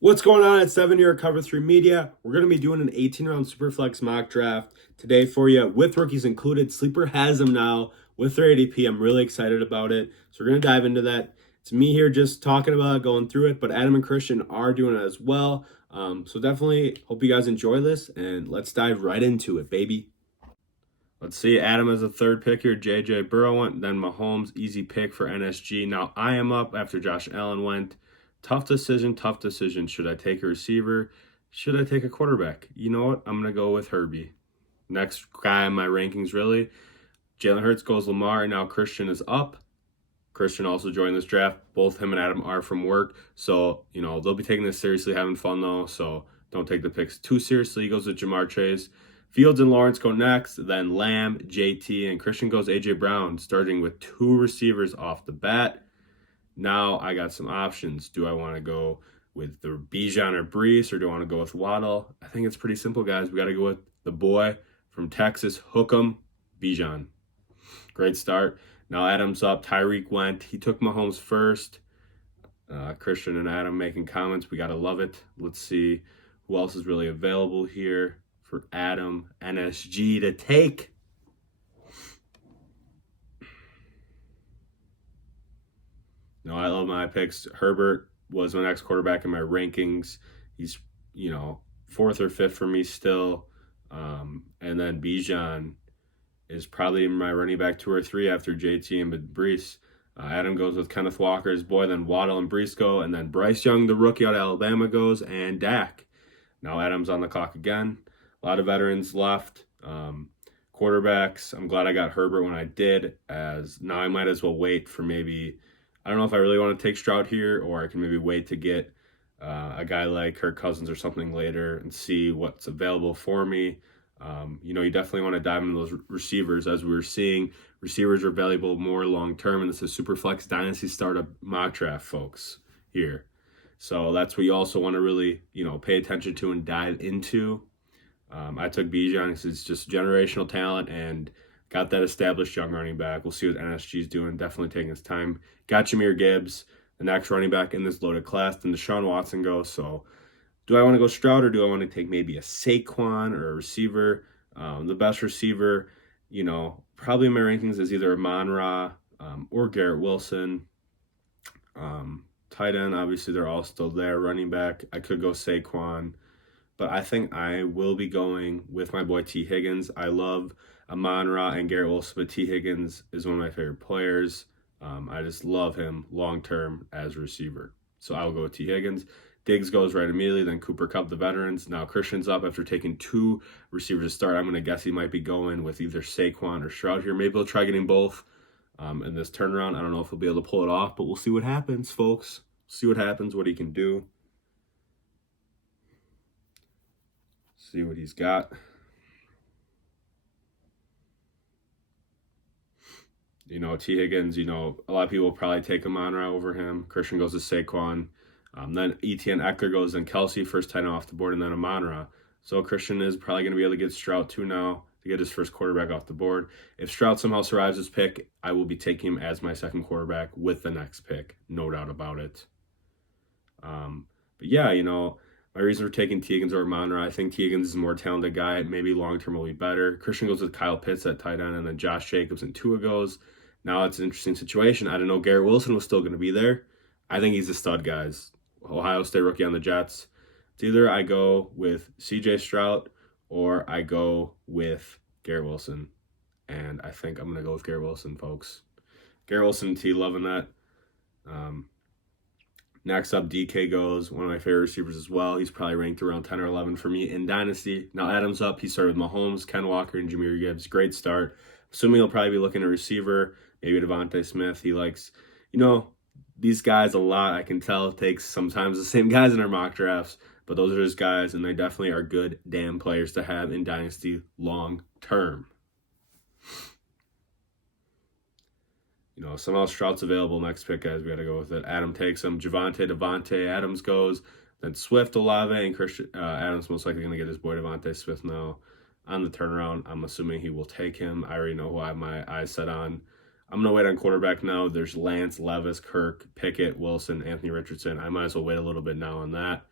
What's going on at 7-year Cover 3 Media? We're going to be doing an 18-round Superflex mock draft today for you with rookies included. Sleeper has them now with their ADP. I'm really excited about it. So we're going to dive into that. It's me here just talking about it, going through it, but Adam and Christian are doing it as well. So definitely hope you guys enjoy this, and let's dive right into it, baby. Let's see. Adam is a third pick here. J.J. Burrow went, then Mahomes, easy pick for NSG. Now I am up after Josh Allen went. Tough decision, tough decision. Should I take a receiver? Should I take a quarterback? You know what? I'm going to go with Herbie. Next guy in my rankings, really. Jalen Hurts goes Lamar, and now Christian is up. Christian also joined this draft. Both him and Adam are from work. So, they'll be taking this seriously, having fun, though. So don't take the picks too seriously. He goes with Jamar Chase. Fields and Lawrence go next. Then Lamb, JT, and Christian goes A.J. Brown, starting with two receivers off the bat. Now I got some options. Do I want to go with the Bijan or Brees, or do I want to go with Waddle? I think it's pretty simple, guys. We got to go with the boy from Texas, Hook'em, Bijan. Great start. Now Adam's up. Tyreek went. He took Mahomes first. Christian and Adam making comments. We got to love it. Let's see who else is really available here for Adam NSG to take. No, I love my picks. Herbert was my next quarterback in my rankings. He's, fourth or fifth for me still. And then Bijan is probably my running back 2 or 3 after JT and Brees. Adam goes with Kenneth Walker, his boy. Then Waddle and Brees go. And then Bryce Young, the rookie out of Alabama, goes. And Dak. Now Adam's on the clock again. A lot of veterans left. Quarterbacks, I'm glad I got Herbert when I did, as now I might as well wait for maybe, I don't know if I really want to take Stroud here, or I can maybe wait to get a guy like Kirk Cousins or something later and see what's available for me. You definitely want to dive into those receivers. As we were seeing, receivers are valuable more long-term, and this is Superflex Dynasty startup mock draft, folks, here. So that's what you also want to really, pay attention to and dive into. I took Bijan because it's just generational talent and got that established young running back. We'll see what NSG is doing. Definitely taking his time. Got Jahmyr Gibbs, the next running back in this loaded class. Then Deshaun Watson goes. So do I want to go Stroud, or do I want to take maybe a Saquon or a receiver? The best receiver, probably in my rankings is either Amon-Ra or Garrett Wilson. Tight end, obviously they're all still there. Running back, I could go Saquon. But I think I will be going with my boy T. Higgins. I love Amon-Ra and Garrett Wilson, but T. Higgins is one of my favorite players. I just love him long-term as a receiver. So I will go with T. Higgins. Diggs goes right immediately, then Cooper Kupp, the veterans. Now Christian's up after taking 2 receivers to start. I'm going to guess he might be going with either Saquon or Stroud here. Maybe he'll try getting both in this turnaround. I don't know if he'll be able to pull it off, but we'll see what happens, folks. See what happens, what he can do. See what he's got. T. Higgins, a lot of people will probably take Amon-Ra over him. Christian goes to Saquon. Then Etienne Eckler goes, then Kelsey, first tight end off the board, and then Amon-Ra. So Christian is probably going to be able to get Stroud too now to get his first quarterback off the board. If Stroud somehow survives his pick, I will be taking him as my second quarterback with the next pick. No doubt about it. But yeah, my reason for taking T. Higgins over Amon-Ra, I think T. Higgins is a more talented guy. Maybe long-term will be better. Christian goes with Kyle Pitts at tight end, and then Josh Jacobs and Tua goes. Now it's an interesting situation. I didn't know Garrett Wilson was still going to be there. I think he's a stud, guys. Ohio State rookie on the Jets. It's either I go with C.J. Stroud or I go with Garrett Wilson. And I think I'm going to go with Garrett Wilson, folks. Garrett Wilson, T, loving that. Next up, DK goes, one of my favorite receivers as well. He's probably ranked around 10 or 11 for me in Dynasty. Now Adam's up. He started with Mahomes, Ken Walker, and Jahmyr Gibbs. Great start. Assuming he'll probably be looking at receiver, maybe Devontae Smith. He likes, these guys a lot. I can tell it takes sometimes the same guys in our mock drafts, but those are his guys, and they definitely are good damn players to have in Dynasty long term. Somehow Stroud's available. Next pick, guys, we got to go with it. Adam takes him. Devontae Adams goes. Then Swift, Olave, and Christian Adams most likely going to get his boy Devontae Smith now on the turnaround. I'm assuming he will take him. I already know who I have my eyes set on. I'm going to wait on quarterback now. There's Lance, Levis, Kirk, Pickett, Wilson, Anthony Richardson. I might as well wait a little bit now on that.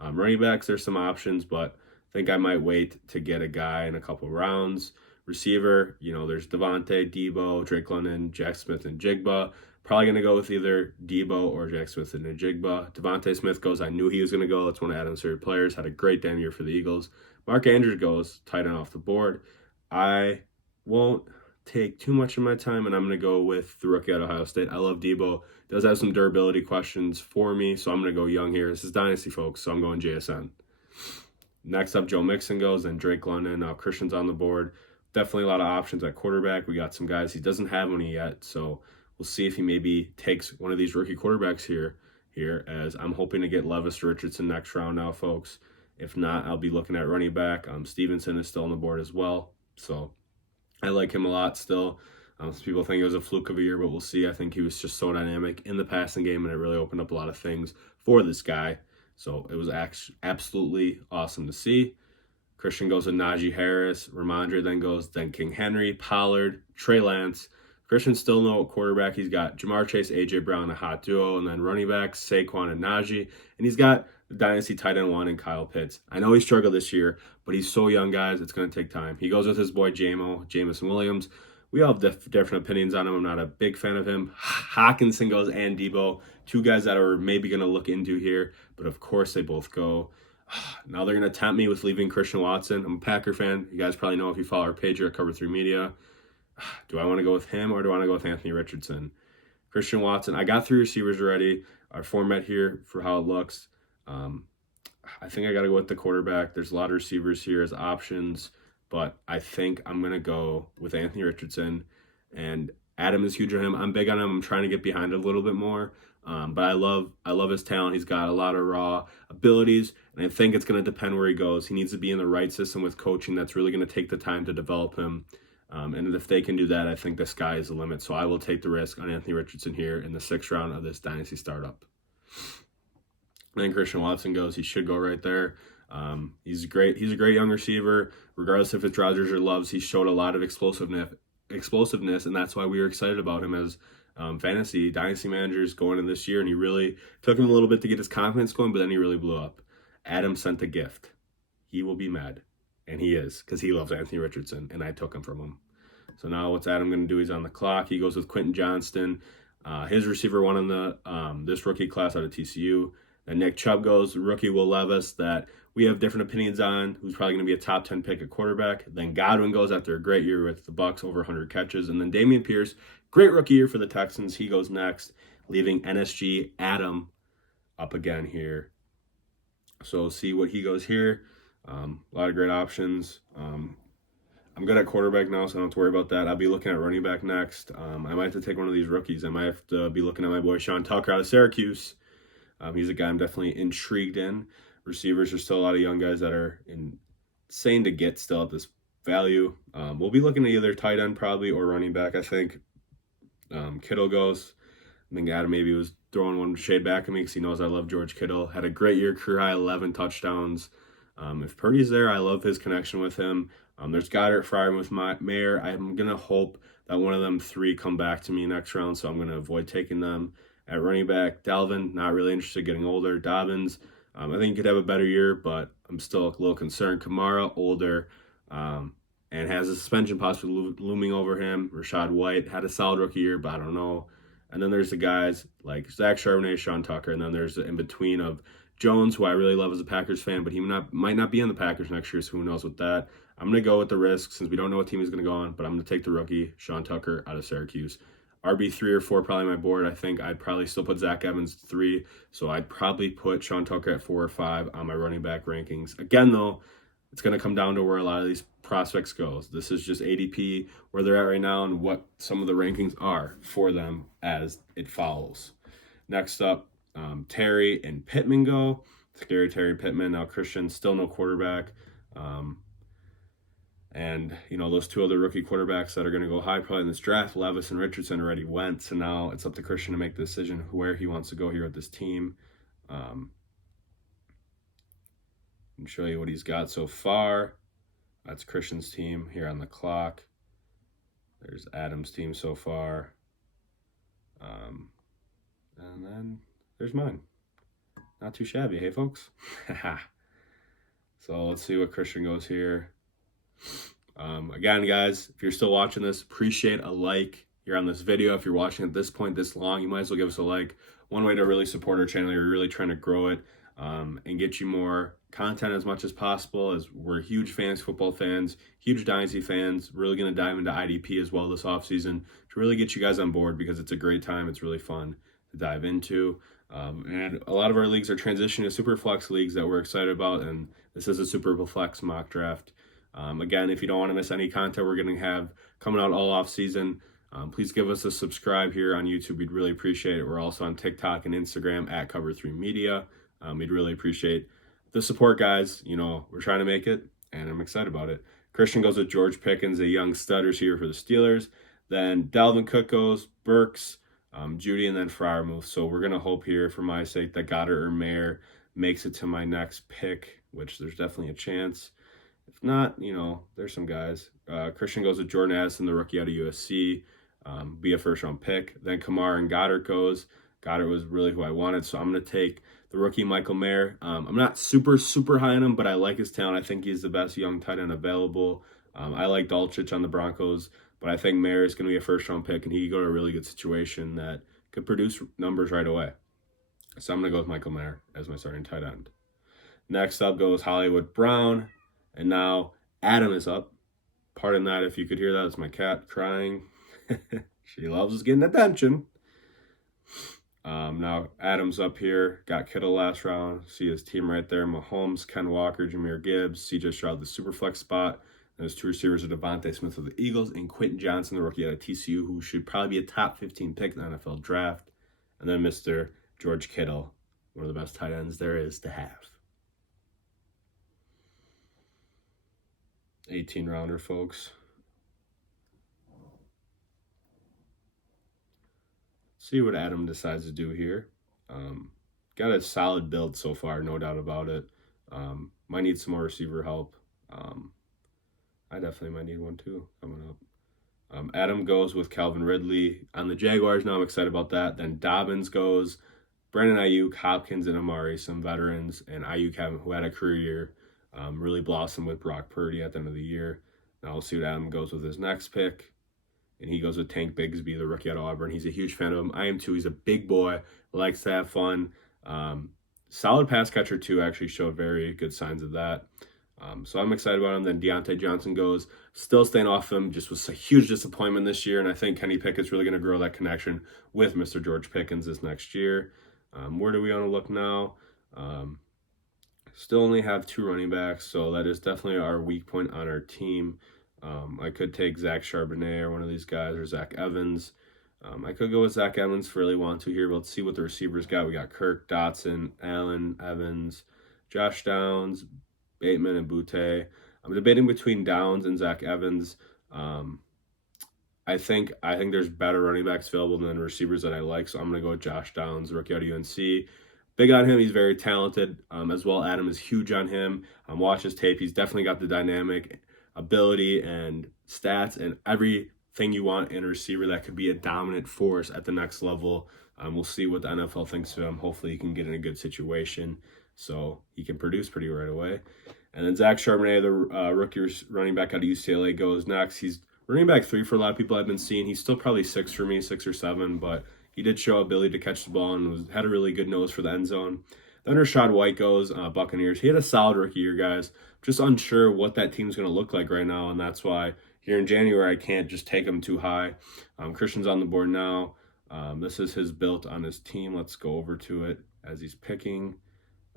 Running backs, there's some options, but I think I might wait to get a guy in a couple rounds. Receiver, there's Devontae, Debo, Drake London, Jack Smith, and Jigba. Probably going to go with either Debo or Jack Smith and Jigba. Devontae Smith goes. I knew he was going to go. That's one of Adam's favorite players. Had a great damn year for the Eagles. Mark Andrews goes, tight end off the board. I won't take too much of my time, and I'm going to go with the rookie at Ohio State. I love Debo. Does have some durability questions for me, so I'm going to go young here. This is Dynasty, folks, so I'm going JSN. Next up, Joe Mixon goes, then Drake London. Christian's on the board. Definitely a lot of options at quarterback. We got some guys. He doesn't have any yet, so we'll see if he maybe takes one of these rookie quarterbacks here, as I'm hoping to get Levis Richardson next round now, folks. If not, I'll be looking at running back. Stevenson is still on the board as well, so I like him a lot still. Some people think it was a fluke of a year, but we'll see. I think he was just so dynamic in the passing game, and it really opened up a lot of things for this guy. So it was absolutely awesome to see. Christian goes with Najee Harris. Ramondre then King Henry, Pollard, Trey Lance. Christian still know what quarterback he's got. Jamar Chase, A.J. Brown, a hot duo, and then running backs, Saquon and Najee. And he's got the Dynasty tight end 1 and Kyle Pitts. I know he struggled this year, but he's so young, guys. It's going to take time. He goes with his boy Jameson Williams. We all have different opinions on him. I'm not a big fan of him. Hawkinson goes and Debo. 2 guys that are maybe going to look into here, but of course they both go. Now they're going to tempt me with leaving Christian Watson. I'm a Packer fan. You guys probably know if you follow our page here at Cover 3 Media. Do I want to go with him or do I want to go with Anthony Richardson? Christian Watson. I got 3 receivers already. Our format here for how it looks. I think I got to go with the quarterback. There's a lot of receivers here as options, but I think I'm going to go with Anthony Richardson. And Adam is huge on him. I'm big on him. I'm trying to get behind it a little bit more. But I love his talent. He's got a lot of raw abilities, and I think it's going to depend where he goes. He needs to be in the right system with coaching that's really going to take the time to develop him. And if they can do that, I think the sky is the limit. So I will take the risk on Anthony Richardson here in the 6th round of this Dynasty startup. And then Christian Watson goes. He should go right there. He's a great young receiver. Regardless if it's Rodgers or Loves, he showed a lot of explosiveness, and that's why we were excited about him as fantasy Dynasty managers going in this year. And he really took him a little bit to get his confidence going, but then he really blew up. Adam sent a gift. He will be mad, and he is, because he loves Anthony Richardson, and I took him from him. So now what's Adam going to do? He's on the clock. He goes with Quentin Johnston, his receiver 1 in the this rookie class out of TCU. And Nick Chubb goes, rookie Will Levis, that we have different opinions on, who's probably going to be a top 10 pick at quarterback. Then Godwin goes after a great year with the Bucs, over 100 catches. And then Dameon Pierce, great rookie year for the Texans. He goes next, leaving NSG Adam up again here. So see what he goes here. A lot of great options. I'm good at quarterback now, so I don't have to worry about that. I'll be looking at running back next. I might have to take one of these rookies. I might have to be looking at my boy Sean Tucker out of Syracuse. He's a guy I'm definitely intrigued in. Receivers are still a lot of young guys that are insane to get still at this value. We'll be looking at either tight end probably or running back, I think. Kittle goes. I think Adam maybe was throwing one shade back at me because he knows I love George Kittle. Had a great year, career high 11 touchdowns. If Purdy's there, I love his connection with him. There's Goddard, Fryer with Mayer. I'm going to hope that one of them 3 come back to me next round, so I'm going to avoid taking them. At running back, Dalvin, not really interested, getting older. Dobbins, I think he could have a better year, but I'm still a little concerned. Kamara, older, and has a suspension possibly looming over him. Rashad White had a solid rookie year, but I don't know. And then there's the guys like Zach Charbonnet, Sean Tucker, and then there's the in-between of Jones, who I really love as a Packers fan, but he might not be in the Packers next year, so who knows with that. I'm going to go with the risk since we don't know what team he's going to go on, but I'm going to take the rookie, Sean Tucker, out of Syracuse. RB 3 or 4 probably my board. I think I'd probably still put Zach Evans 3, so I'd probably put Sean Tucker at 4 or 5 on my running back rankings. Again, though, it's going to come down to where a lot of these prospects goes. This is just ADP, where they're at right now, and what some of the rankings are for them as it follows. Next up, Terry and Pittman go. Scary Terry and Pittman. Now Christian, still no quarterback. And, those 2 other rookie quarterbacks that are going to go high probably in this draft, Levis and Richardson already went. So now it's up to Christian to make the decision where he wants to go here with this team. And show you what he's got so far. That's Christian's team here on the clock. There's Adam's team so far. And then there's mine. not too shabby, hey folks? So let's see what Christian goes here. Again, guys, if you're still watching this, appreciate a like here on this video. If you're watching at this point this long, you might as well give us a like. One way to really support our channel, you're really trying to grow it and get you more content as much as possible, as we're huge fantasy football fans, huge Dynasty fans. Really going to dive into IDP as well this offseason to really get you guys on board, because it's a great time. It's really fun to dive into. And a lot of our leagues are transitioning to Superflex leagues that we're excited about, and this is a Superflex mock draft. Again, if you don't want to miss any content we're going to have coming out all off season, please give us a subscribe here on YouTube. We'd really appreciate it. We're also on TikTok and Instagram at Cover3Media. We'd really appreciate the support, guys. You know, we're trying to make it, and I'm excited about it. Christian goes with George Pickens, a young stud receiver for the Steelers. Then Dalvin Cook goes, Burks, Judy, and then Freiermuth. So we're going to hope here, for my sake, that Goddard or Mayer makes it to my next pick, which there's definitely a chance. If not, you know, there's some guys. Christian goes with Jordan Addison, the rookie out of USC, be a first-round pick. Then Kamara and Goddard goes. Goddard was really who I wanted, so I'm going to take the rookie Michael Mayer. I'm not super high on him, but I like his talent. I think he's the best young tight end available. I like Dulcich on the Broncos, but I think Mayer is going to be a first-round pick, and he could go to a really good situation that could produce numbers right away. So I'm going to go with Michael Mayer as my starting tight end. Next up goes Hollywood Brown. And now Adam is up. Pardon that if you could hear that. It's my cat crying. She loves getting attention. Now Adam's up here. Got Kittle last round. See his team right there. Mahomes, Ken Walker, Jahmyr Gibbs, CJ Stroud, the Superflex spot. And those two receivers are Devontae Smith of the Eagles and Quentin Johnson, the rookie out of TCU, who should probably be a top 15 pick in the NFL draft. And then Mr. George Kittle, one of the best tight ends there is to have. 18-rounder, folks. See what Adam decides to do here. Got a solid build so far, no doubt about it. Might need some more receiver help. I definitely might need one too coming up. Adam goes with Calvin Ridley on the Jaguars. Now I'm excited about that. Then Dobbins goes. Brandon Ayuk, Hopkins, and Amari, some veterans, and Ayuk, who had a career year. Really blossomed with Brock Purdy at the end of the year. Now we'll see what Adam goes with his next pick. And he goes with Tank Bigsby, the rookie out of Auburn. He's a huge fan of him. I am too. He's a big boy, likes to have fun. Solid pass catcher too, actually showed very good signs of that. So I'm excited about him. Then Deontay Johnson goes. Still staying off him. Just was a huge disappointment this year. And I think Kenny Pickett's really going to grow that connection with Mr. George Pickens this next year. Where do we want to look now? Still only have 2 running backs, so that is definitely our weak point on our team. I could take Zach Charbonnet or one of these guys, or Zach Evans. I could go with Zach Evans if I really want to here, but let's see what the receivers got. We got Kirk, Dotson, Allen, Evans, Josh Downs, Bateman, and Butte. I'm debating between Downs and Zach Evans. I think there's better running backs available than receivers that I like, so I'm going to go with Josh Downs, rookie out of UNC. Big on him. He's very talented as well. Adam is huge on him. Watch his tape. He's definitely got the dynamic ability and stats and everything you want in a receiver that could be a dominant force at the next level. We'll see what the NFL thinks of him. Hopefully he can get in a good situation so he can produce pretty right away. And then Zach Charbonnet, the rookie running back out of UCLA, goes next. He's running back 3 for a lot of people I've been seeing. He's still probably 6 for me, 6 or 7, but he did show ability to catch the ball and had a really good nose for the end zone. Then Rachaad White goes, Buccaneers. He had a solid rookie year, guys. Just unsure what that team's going to look like right now, and that's why here in January I can't just take him too high. Christian's on the board now. This is his build on his team. Let's go over to it as he's picking.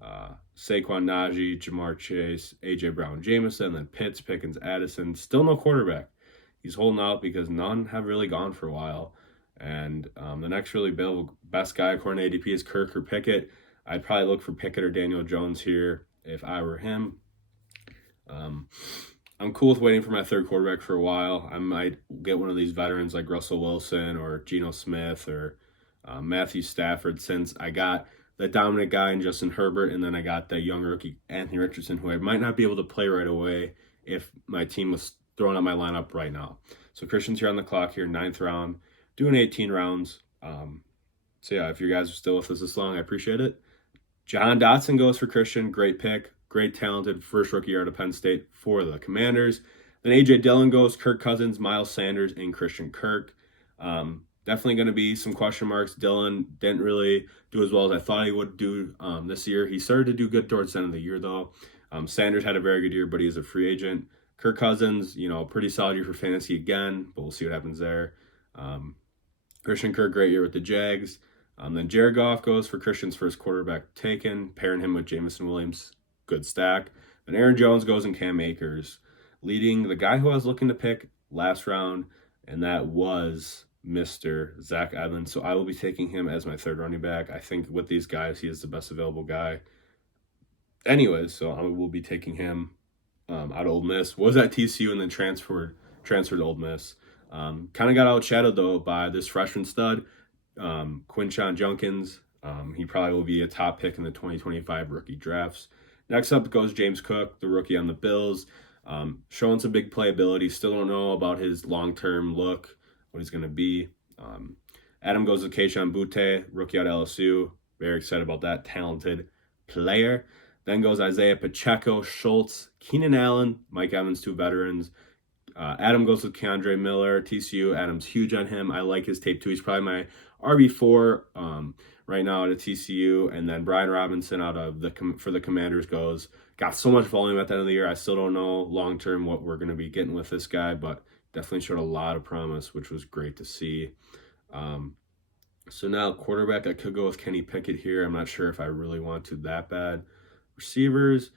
Saquon, Najee, Jamar Chase, A.J. Brown, Jameson, then Pitts, Pickens, Addison. Still no quarterback. He's holding out because none have really gone for a while. And the next really best guy according to ADP is Kirk or Pickett. I'd probably look for Pickett or Daniel Jones here if I were him. I'm cool with waiting for my third quarterback for a while. I might get one of these veterans like Russell Wilson or Geno Smith or Matthew Stafford, since I got the dominant guy in Justin Herbert, and then I got the young rookie Anthony Richardson, who I might not be able to play right away if my team was throwing out my lineup right now. So Christian's here on the clock here, 9th round, doing 18 rounds. So yeah, if you guys are still with us this long, I appreciate it. John Dotson goes for Christian. Great pick. Great talented first rookie year out of Penn State for the Commanders. Then A.J. Dillon goes, Kirk Cousins, Miles Sanders, and Christian Kirk. Definitely going to be some question marks. Dillon didn't really do as well as I thought he would do this year. He started to do good towards the end of the year, though. Sanders had a very good year, but he's a free agent. Kirk Cousins, pretty solid year for fantasy again, but we'll see what happens there. Christian Kirk, great year with the Jags. Then Jared Goff goes for Christian's first quarterback taken, pairing him with Jamison Williams. Good stack. Then Aaron Jones goes and Cam Akers, leading the guy who I was looking to pick last round, and that was Mr. Zach Evans. So I will be taking him as my third running back. I think with these guys, he is the best available guy. Anyways, so I will be taking him out of Ole Miss. Was at TCU and then transferred to Ole Miss. Kind of got outshadowed, though, by this freshman stud, Quinshon Judkins. He probably will be a top pick in the 2025 rookie drafts. Next up goes James Cook, the rookie on the Bills. Showing some big playability. Still don't know about his long-term look, what he's going to be. Adam goes with Kayshon Boutte, rookie out of LSU. Very excited about that talented player. Then goes Isaiah Pacheco, Schultz, Keenan Allen, Mike Evans, two veterans. Adam goes with Keandre Miller, TCU. Adam's huge on him. I like his tape too. He's probably my RB4 right now out of TCU. And then Brian Robinson for the Commanders got so much volume at the end of the year. I still don't know long term what we're going to be getting with this guy, but definitely showed a lot of promise, which was great to see. So now quarterback, I could go with Kenny Pickett here. I'm not sure if I really want to that bad. Receivers,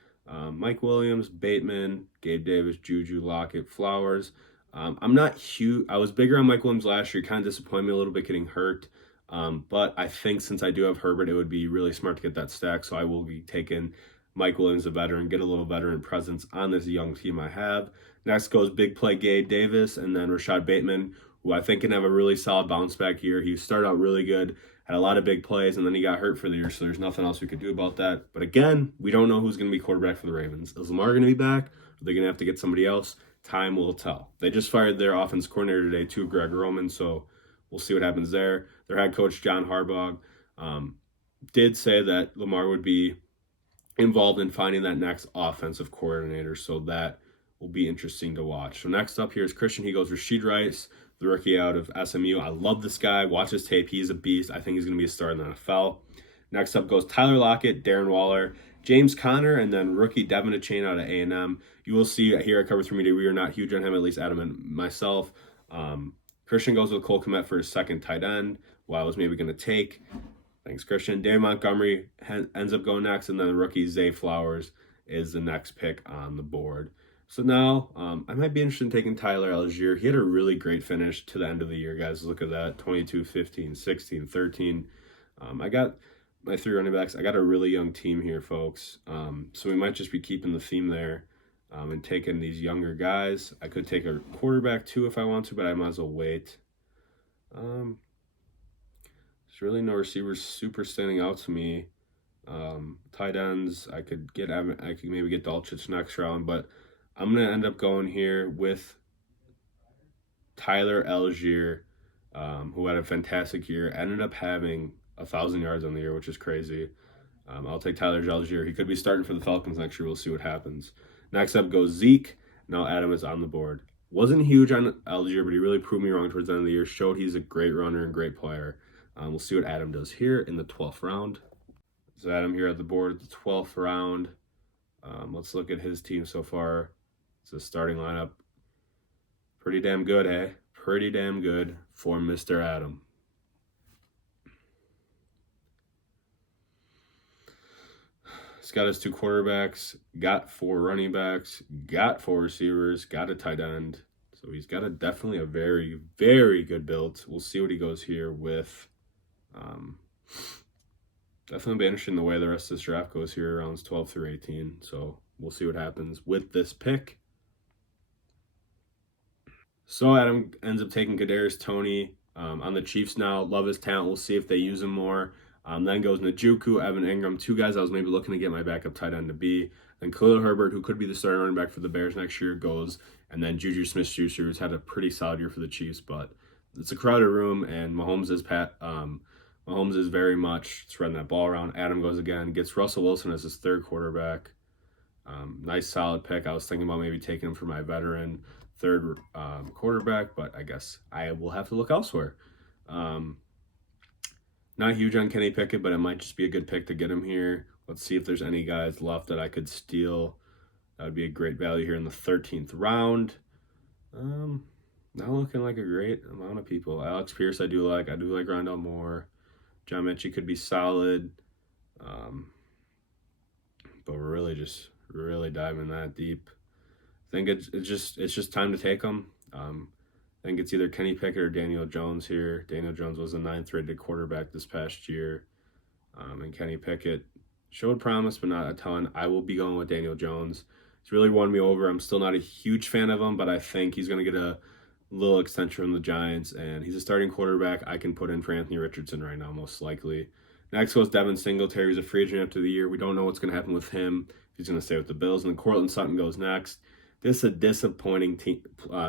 Mike Williams, Bateman, Gabe Davis, Juju, Lockett, Flowers. I'm not huge. I was bigger on Mike Williams last year. Kind of disappointed me a little bit getting hurt. But I think since I do have Herbert, it would be really smart to get that stack. So I will be taking Mike Williams, a veteran, get a little veteran presence on this young team I have. Next goes big play Gabe Davis, and then Rashad Bateman, who I think can have a really solid bounce back year. He started out really good, had a lot of big plays, and then he got hurt for the year, so there's nothing else we could do about that. But again, we don't know who's going to be quarterback for the Ravens. Is Lamar going to be back? Are they going to have to get somebody else? Time will tell. They just fired their offense coordinator today, too, Greg Roman, so we'll see what happens there. Their head coach, John Harbaugh, did say that Lamar would be involved in finding that next offensive coordinator, so that will be interesting to watch. So next up here is Christian. He goes Rashid Rice, the rookie out of SMU. I love this guy. Watch his tape. He's a beast. I think he's going to be a star in the NFL. Next up goes Tyler Lockett, Darren Waller, James Conner, and then rookie Devin Achane out of A&M. You will see here at Cover 3 Media, we are not huge on him, at least Adam and myself. Christian goes with Cole Kmet for his second tight end, who I was maybe going to take. Thanks, Christian. David Montgomery ends up going next, and then the rookie Zay Flowers is the next pick on the board. So now I might be interested in taking Tyler Algier. He had a really great finish to the end of the year, guys. Look at that, 22, 15, 16, 13. I got my three running backs. I got a really young team here, folks. So we might just be keeping the theme there and taking these younger guys. I could take a quarterback too if I want to, but I might as well wait. There's really no receivers super standing out to me. Tight ends, I could maybe get Dulcich next round, but I'm going to end up going here with Tyler Algier, who had a fantastic year, ended up having 1,000 yards on the year, which is crazy. I'll take Tyler Algier. He could be starting for the Falcons next year. We'll see what happens. Next up goes Zeke. Now Adam is on the board. Wasn't huge on Algier, but he really proved me wrong towards the end of the year. Showed he's a great runner and great player. We'll see what Adam does here in the 12th round. So Adam here at the board at the 12th round. Let's look at his team so far. It's a starting lineup. Pretty damn good, eh? Pretty damn good for Mr. Adam. He's got his two quarterbacks, got four running backs, got four receivers, got a tight end. So he's got definitely a very, very good build. We'll see what he goes here with. Definitely be interesting the way the rest of this draft goes here, rounds 12 through 18. So we'll see what happens with this pick. So Adam ends up taking Kadarius Toney on the Chiefs now. Love his talent. We'll see if they use him more. Then goes Njoku, Evan Ingram, two guys I was maybe looking to get my backup tight end to be. Then Khalil Herbert, who could be the starting running back for the Bears next year, goes. And then Juju Smith-Schuster, who's had a pretty solid year for the Chiefs, but it's a crowded room, and Mahomes is Mahomes is very much spreading that ball around. Adam goes again, gets Russell Wilson as his third quarterback. Nice solid pick. I was thinking about maybe taking him for my veteran third quarterback, but I guess I will have to look elsewhere. Not huge on Kenny Pickett, but it might just be a good pick to get him here. Let's see if there's any guys left that I could steal. That would be a great value here in the 13th round. Not looking like a great amount of people. Alex Pierce I do like. I do like Rondell Moore. John Mechie could be solid. But we're really diving that deep. I think it's just time to take them. I think it's either Kenny Pickett or Daniel Jones here. Daniel Jones was a 9th rated quarterback this past year. And Kenny Pickett showed promise, but not a ton. I will be going with Daniel Jones. He's really won me over. I'm still not a huge fan of him, but I think he's going to get a little extension from the Giants, and he's a starting quarterback I can put in for Anthony Richardson right now, most likely. Next goes Devin Singletary. He's a free agent after the year. We don't know what's going to happen with him. He's going to stay with the Bills. And then Courtland Sutton goes next. This is a disappointing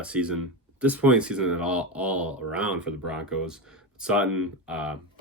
season. Disappointing season at all around for the Broncos. Sutton,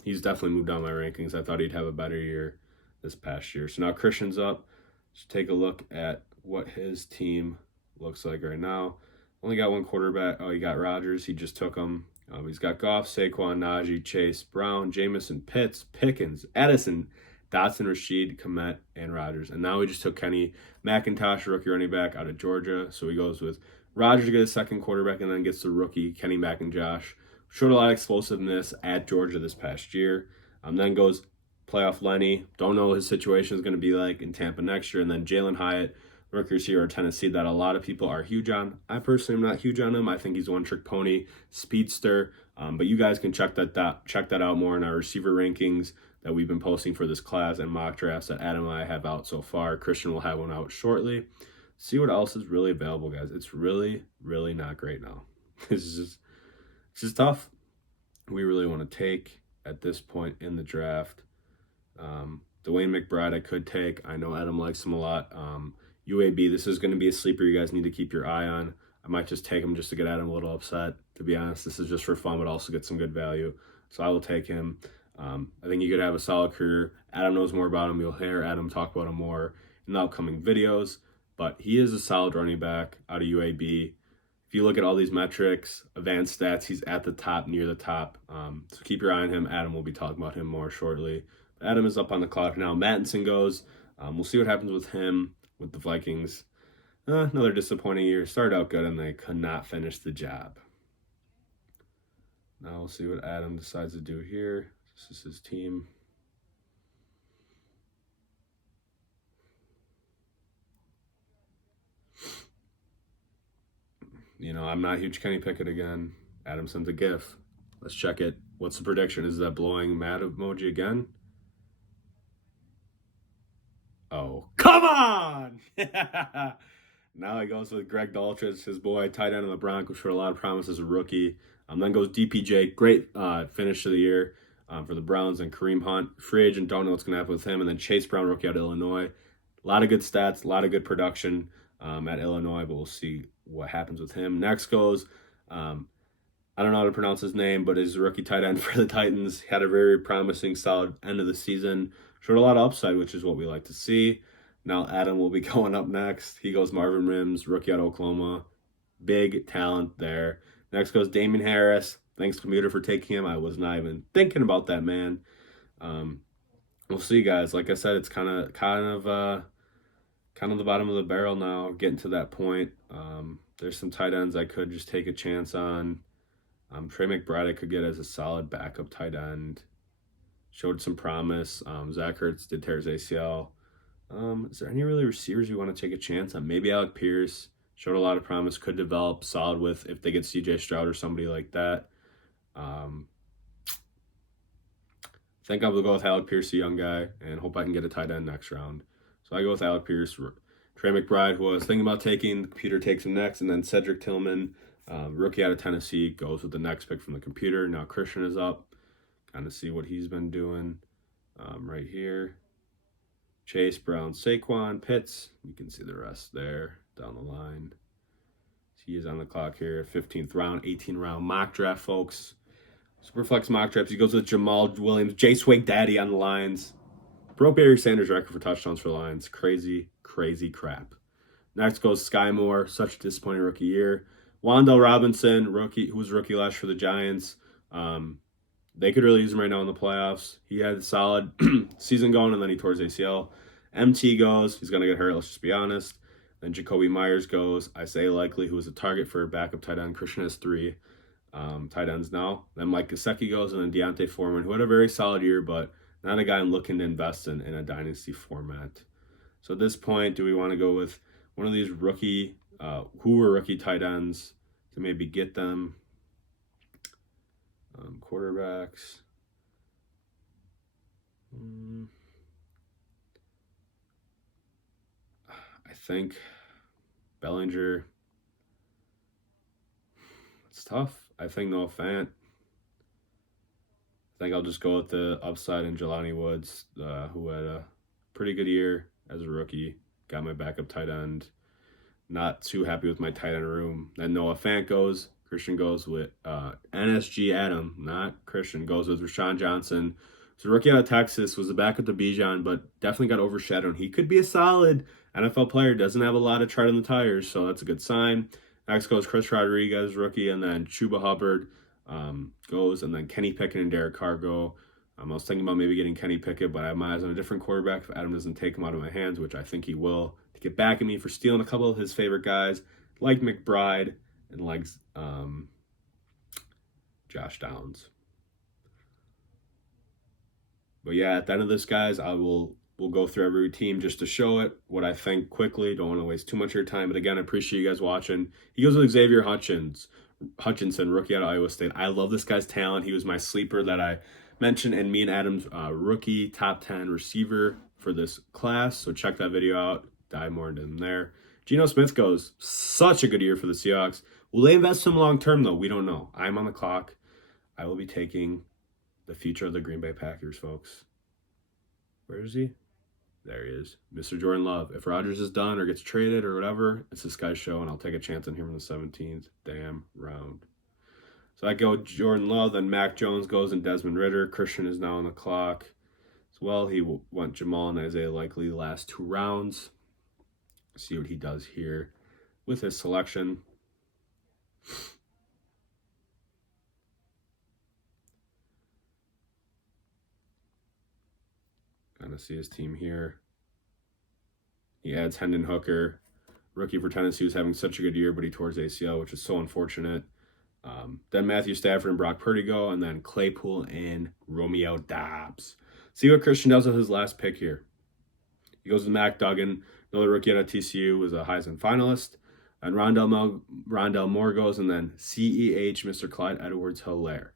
he's definitely moved down my rankings. I thought he'd have a better year this past year. So now Christian's up. Let's take a look at what his team looks like right now. Only got one quarterback. Oh, he got Rodgers. He just took him. He's got Goff, Saquon, Najee, Chase, Brown, Jameson, Pitts, Pickens, Edison, Dotson, Rashid, Kmet, and Rodgers. And now we just took Kenny McIntosh, rookie running back out of Georgia. So he goes with Rodgers to get a second quarterback and then gets the rookie Kenny McIntosh. Showed a lot of explosiveness at Georgia this past year. Then goes playoff Lenny. Don't know what his situation is going to be like in Tampa next year. And then Jalen Hyatt, rookie receiver out of Tennessee, that a lot of people are huge on. I personally am not huge on him. I think he's a one-trick pony, speedster. But you guys can check that out more in our receiver rankings that we've been posting for this class and mock drafts that Adam and I have out so far. Christian will have one out shortly. See what else is really available, guys. It's really, really not great now. It's just tough. We really want to take at this point in the draft. Dwayne McBride I could take. I know Adam likes him a lot. UAB, this is going to be a sleeper you guys need to keep your eye on. I might just take him just to get Adam a little upset. To be honest, this is just for fun, but also get some good value. So I will take him. I think he could have a solid career. Adam knows more about him. You'll hear Adam talk about him more in the upcoming videos. But he is a solid running back out of UAB. If you look at all these metrics, advanced stats, he's at the top, near the top. So keep your eye on him. Adam will be talking about him more shortly. Adam is up on the clock now. Mattinson goes. We'll see what happens with him with the Vikings. Another disappointing year. Started out good, and they could not finish the job. Now we'll see what Adam decides to do here. This is his team. I'm not a huge Kenny Pickett again. Adam sent a GIF. Let's check it. What's the prediction? Is that blowing mad emoji again? Oh, come on! Now he goes with Greg Dulcich, his boy, tight end of the Broncos, showed a lot of promise as a rookie. Then goes DPJ, great finish of the year for the Browns, and Kareem Hunt, free agent, don't know what's going to happen with him. And then Chase Brown, rookie out of Illinois. A lot of good stats, a lot of good production at Illinois, but we'll see what happens with him. Next goes, I don't know how to pronounce his name, but he's a rookie tight end for the Titans. Had a very promising, solid end of the season. Showed a lot of upside, which is what we like to see. Now Adam will be going up next. He goes Marvin Mims, rookie out of Oklahoma. Big talent there. Next goes Damian Harris. Thanks, Commuter, for taking him. I was not even thinking about that man. We'll see, guys. Like I said, it's kind of the bottom of the barrel now, getting to that point. There's some tight ends I could just take a chance on. Trey McBride I could get as a solid backup tight end. Showed some promise. Zach Ertz did tear his ACL. Is there any really receivers you want to take a chance on? Maybe Alec Pierce. Showed a lot of promise. Could develop solid with if they get CJ Stroud or somebody like that. I think I'm going to go with Alec Pierce, a young guy, and hope I can get a tight end next round. So I go with Alec Pierce. Trey McBride, who I was thinking about taking. The computer takes him next. And then Cedric Tillman, rookie out of Tennessee, goes with the next pick from the computer. Now Christian is up. Kind of see what he's been doing right here. Chase, Brown, Saquon, Pitts. You can see the rest there down the line. He is on the clock here. 15th round, 18th round mock draft, folks. Superflex mock drafts. He goes with Jamal Williams, J Swig Daddy on the lines. Broke Barry Sanders' record for touchdowns for the Lions. Crazy, crazy crap. Next goes Sky Moore, such a disappointing rookie year. Wan'Dale Robinson, rookie, who was rookie last year for the Giants. They could really use him right now in the playoffs. He had a solid season going, and then he tore his ACL. MT goes. He's going to get hurt, let's just be honest. Then Jacoby Myers goes. Isaiah Likely, who was a target for backup tight end. Christian has 3 tight ends now. Then Mike Gesicki goes, and then Deontay Foreman, who had a very solid year, but not a guy I'm looking to invest in a dynasty format. So at this point, do we want to go with one of these rookie, who were rookie tight ends to maybe get them? Quarterbacks. I think Bellinger. It's tough. I think Noah Fant. I think I'll just go with the upside in Jelani Woods, who had a pretty good year as a rookie. Got my backup tight end. Not too happy with my tight end room. Then Noah Fant goes. Christian goes with NSG Adam, not Christian, goes with Rashawn Johnson. So rookie out of Texas, was the backup to Bijan, but definitely got overshadowed. He could be a solid NFL player. Doesn't have a lot of tread on the tires, so that's a good sign. Next goes Chris Rodriguez, rookie, and then Chuba Hubbard goes, and then Kenny Pickett and Derek Carr go. I was thinking about maybe getting Kenny Pickett, but I have my eyes on a different quarterback if Adam doesn't take him out of my hands, which I think he will, to get back at me for stealing a couple of his favorite guys, like McBride and like Josh Downs. But yeah, at the end of this, guys, we'll go through every team just to show it, what I think quickly. Don't want to waste too much of your time. But again, I appreciate you guys watching. He goes with Xavier Hutchinson, rookie out of Iowa State. I love this guy's talent. He was my sleeper that I mentioned in me and Adam's rookie top 10 receiver for this class. So check that video out. Dive more into him there. Geno Smith goes. Such a good year for the Seahawks. Will they invest him long term, though? We don't know. I'm on the clock. I will be taking the future of the Green Bay Packers, folks. Where is he? There he is. Mr. Jordan Love. If Rodgers is done or gets traded or whatever, it's this guy's show, and I'll take a chance on him in the 17th damn round. So I go Jordan Love, then Mac Jones goes, and Desmond Ridder. Christian is now on the clock as well. He went Jamal and Isaiah Likely the last 2 rounds. See what he does here with his selection. Kind of see his team here. He adds Hendon Hooker, rookie for Tennessee, who's having such a good year, but he tore his ACL, which is so unfortunate. Then Matthew Stafford and Brock Purdy go, and then Claypool and Romeo Doubs. See what Christian does with his last pick here. He goes with Mac Duggan, another rookie out of TCU, was a Heisman finalist. And Rondell Moore goes, and then CEH, Mr. Clyde Edwards-Helaire.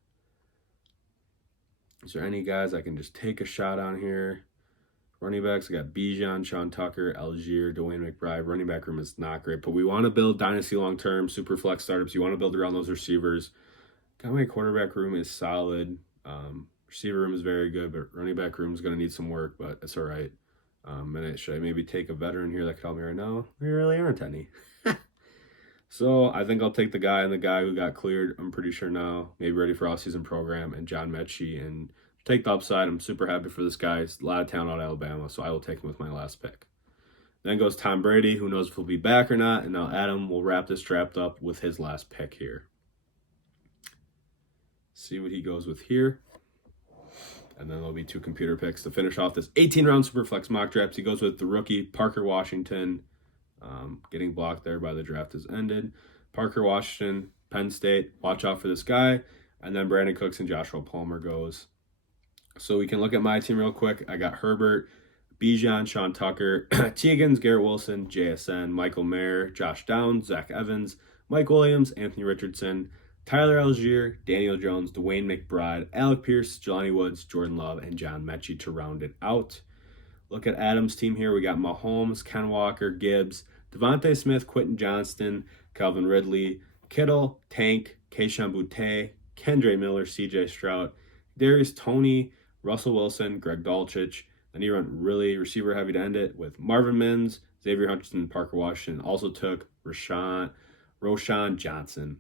Is there any guys I can just take a shot on here? Running backs, I got Bijan, Sean Tucker, Algier, Dwayne McBride. Running back room is not great, but we want to build dynasty long-term, super flex startups. You want to build around those receivers. Got my quarterback room is solid. Receiver room is very good, but running back room is going to need some work, but it's all right. Should I maybe take a veteran here that could help me right now? There really aren't any. So I think I'll take the guy who got cleared, I'm pretty sure now, maybe ready for off-season program, and John Mechie, and take the upside. I'm super happy for this guy. He's a lot of talent out of Alabama, so I will take him with my last pick. Then goes Tom Brady, who knows if he'll be back or not, and now Adam will wrap this draft up with his last pick here. See what he goes with here. And then there'll be 2 computer picks to finish off this 18-round Superflex mock draft. He goes with the rookie, Parker Washington. Getting blocked there by the draft has ended. Parker Washington, Penn State. Watch out for this guy. And then Brandon Cooks and Joshua Palmer goes. So we can look at my team real quick. I got Herbert, Bijan, Sean Tucker, T. Higgins, Garrett Wilson, JSN, Michael Mayer, Josh Downs, Zach Evans, Mike Williams, Anthony Richardson, Tyler Algier, Daniel Jones, Dwayne McBride, Alec Pierce, Jelani Woods, Jordan Love, and John Mechie to round it out. Look at Adam's team here. We got Mahomes, Ken Walker, Gibbs, Devontae Smith, Quentin Johnston, Calvin Ridley, Kittle, Tank, Keyshawn Boutte, Kendre Miller, CJ Stroud, Darius Toney, Russell Wilson, Greg Dulcich. Then he went really receiver heavy to end it with Marvin Mims, Xavier Hutchinson, Parker Washington. Also took Roschon Johnson.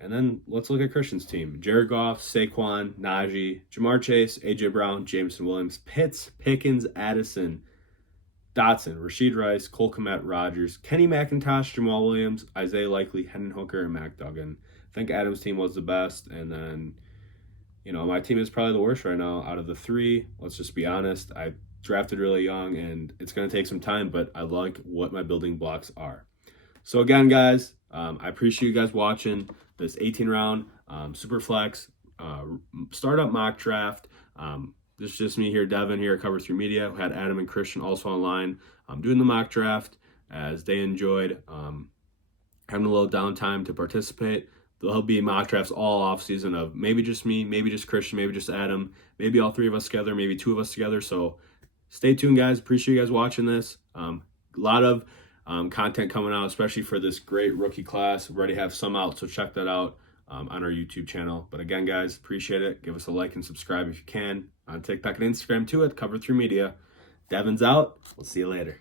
And then let's look at Christian's team. Jared Goff, Saquon, Najee, Jamar Chase, A.J. Brown, Jameson Williams, Pitts, Pickens, Addison, Dotson, Rashid Rice, Cole Kmet, Rodgers, Kenny McIntosh, Jamal Williams, Isaiah Likely, Hendon Hooker, and Mac Duggan. I think Adam's team was the best. And then, my team is probably the worst right now out of the three. Let's just be honest. I drafted really young, and it's going to take some time, but I like what my building blocks are. So again, guys, I appreciate you guys watching this 18-round Superflex startup mock draft. This is just me here, Devin here at Cover 3 Media. We had Adam and Christian also online doing the mock draft as they enjoyed having a little downtime to participate. There'll be mock drafts all off season of maybe just me, maybe just Christian, maybe just Adam, maybe all three of us together, maybe two of us together. So stay tuned, guys. Appreciate you guys watching this. A lot of content coming out, especially for this great rookie class. We already have some out, so check that out on our YouTube channel. But again, guys, appreciate it. Give us a like and subscribe if you can on TikTok and Instagram too at Cover 3 Media. Devin's out. We'll see you later.